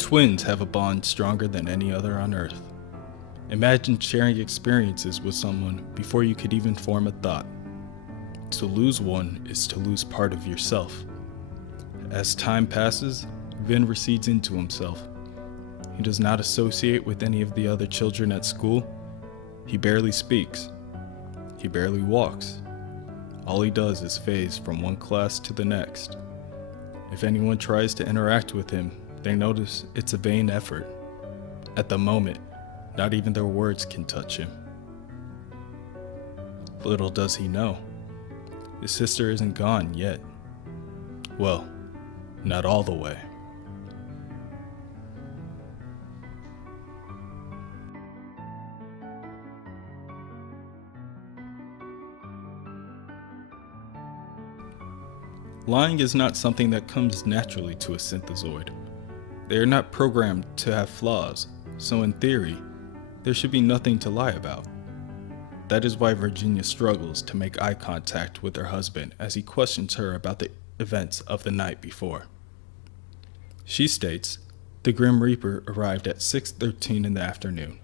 Twins have a bond stronger than any other on Earth. Imagine sharing experiences with someone before you could even form a thought. To lose one is to lose part of yourself. As time passes, Vin recedes into himself. He does not associate with any of the other children at school. He barely speaks. He barely walks. All he does is phase from one class to the next. If anyone tries to interact with him, they notice it's a vain effort. At the moment, not even their words can touch him. Little does he know, his sister isn't gone yet. Well, not all the way. Lying is not something that comes naturally to a synthezoid. They are not programmed to have flaws, so in theory, there should be nothing to lie about. That is why Virginia struggles to make eye contact with her husband as he questions her about the events of the night before. She states, the Grim Reaper arrived at 6:13 in the afternoon.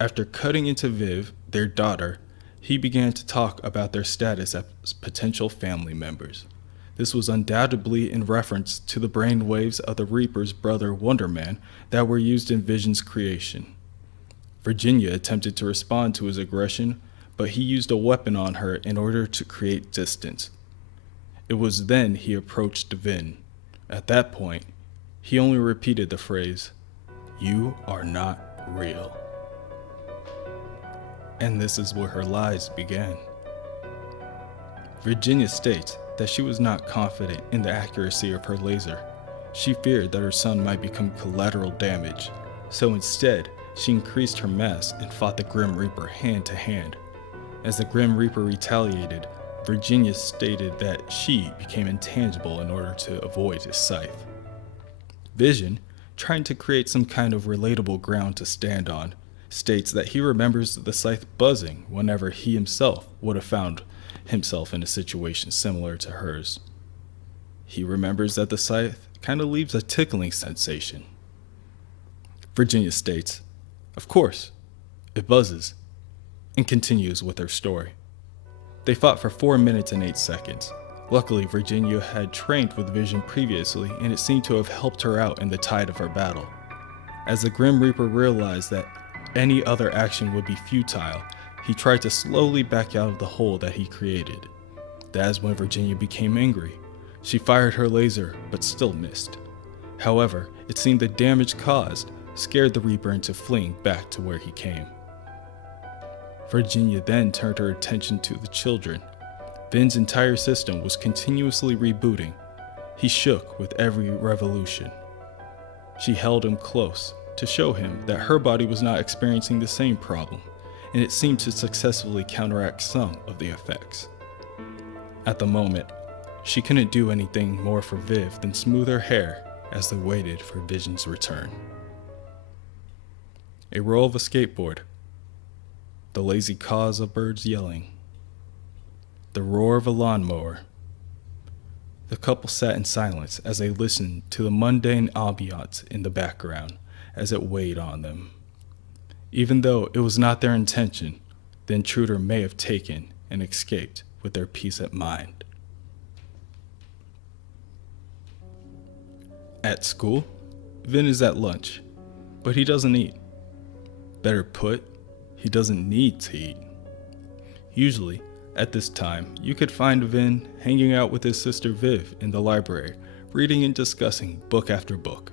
After cutting into Viv, their daughter, he began to talk about their status as potential family members. This was undoubtedly in reference to the brain waves of the Reaper's brother Wonder Man that were used in Vision's creation. Virginia attempted to respond to his aggression, but he used a weapon on her in order to create distance. It was then he approached Vin. At that point, he only repeated the phrase, "You are not real." And this is where her lies began. Virginia states that she was not confident in the accuracy of her laser. She feared that her son might become collateral damage, so instead, she increased her mass and fought the Grim Reaper hand to hand. As the Grim Reaper retaliated, Virginia stated that she became intangible in order to avoid his scythe. Vision, trying to create some kind of relatable ground to stand on, states that he remembers the scythe buzzing whenever he himself would have found himself in a situation similar to hers. He remembers that the scythe kind of leaves a tickling sensation. Virginia states, "Of course, it buzzes," and continues with her story. They fought for 4 minutes and 8 seconds. Luckily, Virginia had trained with Vision previously, and it seemed to have helped her out in the tide of her battle. As the Grim Reaper realized that any other action would be futile, he tried to slowly back out of the hole that he created. That is when Virginia became angry. She fired her laser, but still missed. However, it seemed the damage caused scared the Reaper into fleeing back to where he came. Virginia then turned her attention to the children. Vin's entire system was continuously rebooting. He shook with every revolution. She held him close to show him that her body was not experiencing the same problem, and it seemed to successfully counteract some of the effects. At the moment, she couldn't do anything more for Viv than smooth her hair as they waited for Vision's return. A roll of a skateboard, the lazy caws of birds yelling, the roar of a lawnmower. The couple sat in silence as they listened to the mundane ambiance in the background as it weighed on them. Even though it was not their intention, the intruder may have taken and escaped with their peace at mind. At school, Vin is at lunch, but he doesn't eat. Better put, he doesn't need to eat. Usually, at this time, you could find Vin hanging out with his sister Viv in the library, reading and discussing book after book.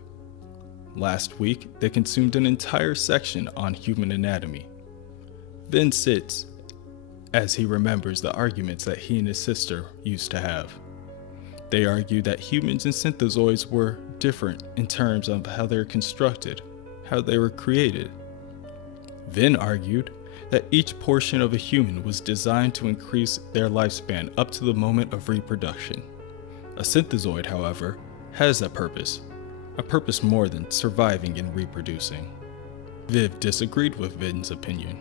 Last week, they consumed an entire section on human anatomy. Vin sits as he remembers the arguments that he and his sister used to have. They argued that humans and synthezoids were different in terms of how they were constructed, how they were created. Vin argued that each portion of a human was designed to increase their lifespan up to the moment of reproduction. A synthezoid, however, has a purpose more than surviving and reproducing. Viv disagreed with Vin's opinion.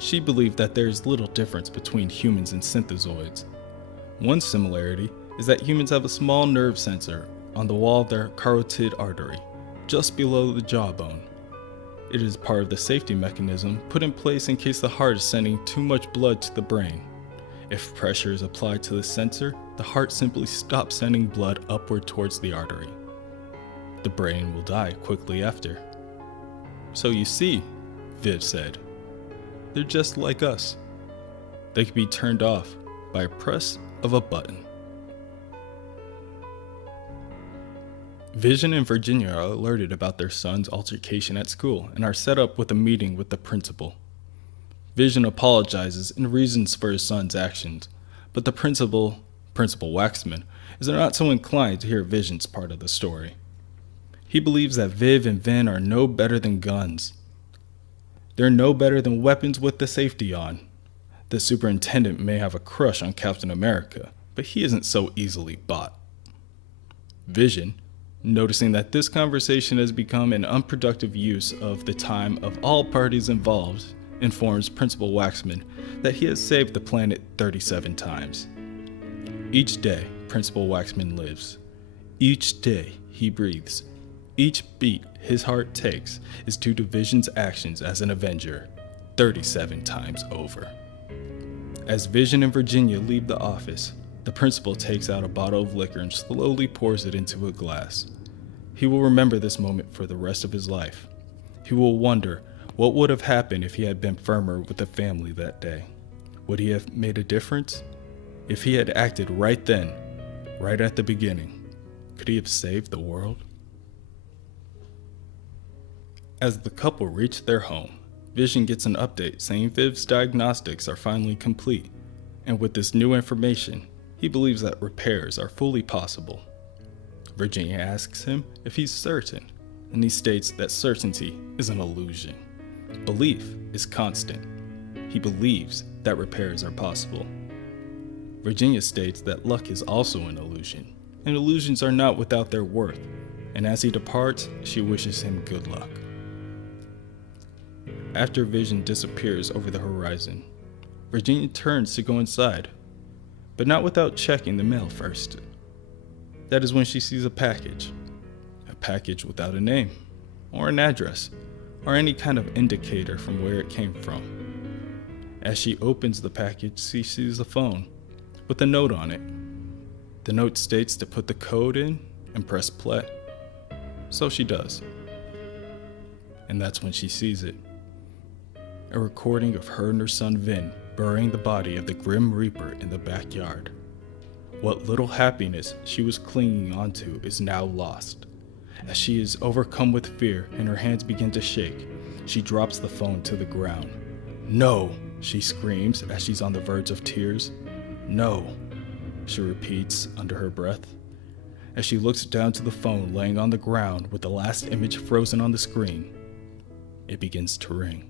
She believed that there is little difference between humans and synthezoids. One similarity is that humans have a small nerve sensor on the wall of their carotid artery. just below the jawbone. It is part of the safety mechanism put in place in case the heart is sending too much blood to the brain. If pressure is applied to the sensor, the heart simply stops sending blood upward towards the artery. The brain will die quickly after. So you see, Viv said, they're just like us. They can be turned off by a press of a button. Vision and Virginia are alerted about their son's altercation at school and are set up with a meeting with the principal. Vision apologizes and reasons for his son's actions, but the Principal Waxman, is not so inclined to hear Vision's part of the story. He believes that Viv and Vin are no better than guns. They're no better than weapons with the safety on. The superintendent may have a crush on Captain America, but he isn't so easily bought. Vision, noticing that this conversation has become an unproductive use of the time of all parties involved, informs Principal Waxman that he has saved the planet 37 times. Each day, Principal Waxman lives. Each day he breathes. Each beat his heart takes is due to Vision's actions as an Avenger, 37 times over. As Vision and Virginia leave the office, the principal takes out a bottle of liquor and slowly pours it into a glass. He will remember this moment for the rest of his life. He will wonder what would have happened if he had been firmer with the family that day. Would he have made a difference? If he had acted right then, right at the beginning, could he have saved the world? As the couple reach their home, Vision gets an update saying Viv's diagnostics are finally complete, and with this new information, he believes that repairs are fully possible. Virginia asks him if he's certain, and he states that certainty is an illusion. Belief is constant. He believes that repairs are possible. Virginia states that luck is also an illusion, and illusions are not without their worth, and as he departs, she wishes him good luck. After Vision disappears over the horizon, Virginia turns to go inside, but not without checking the mail first. That is when she sees a package without a name, or an address, or any kind of indicator from where it came from. As she opens the package, she sees a phone with a note on it. The note states to put the code in and press play. So she does. And that's when she sees it. A recording of her and her son Vin burying the body of the Grim Reaper in the backyard. What little happiness she was clinging onto is now lost. As she is overcome with fear and her hands begin to shake, she drops the phone to the ground. "No!" she screams as she's on the verge of tears. "No!" she repeats under her breath. As she looks down to the phone laying on the ground with the last image frozen on the screen, it begins to ring.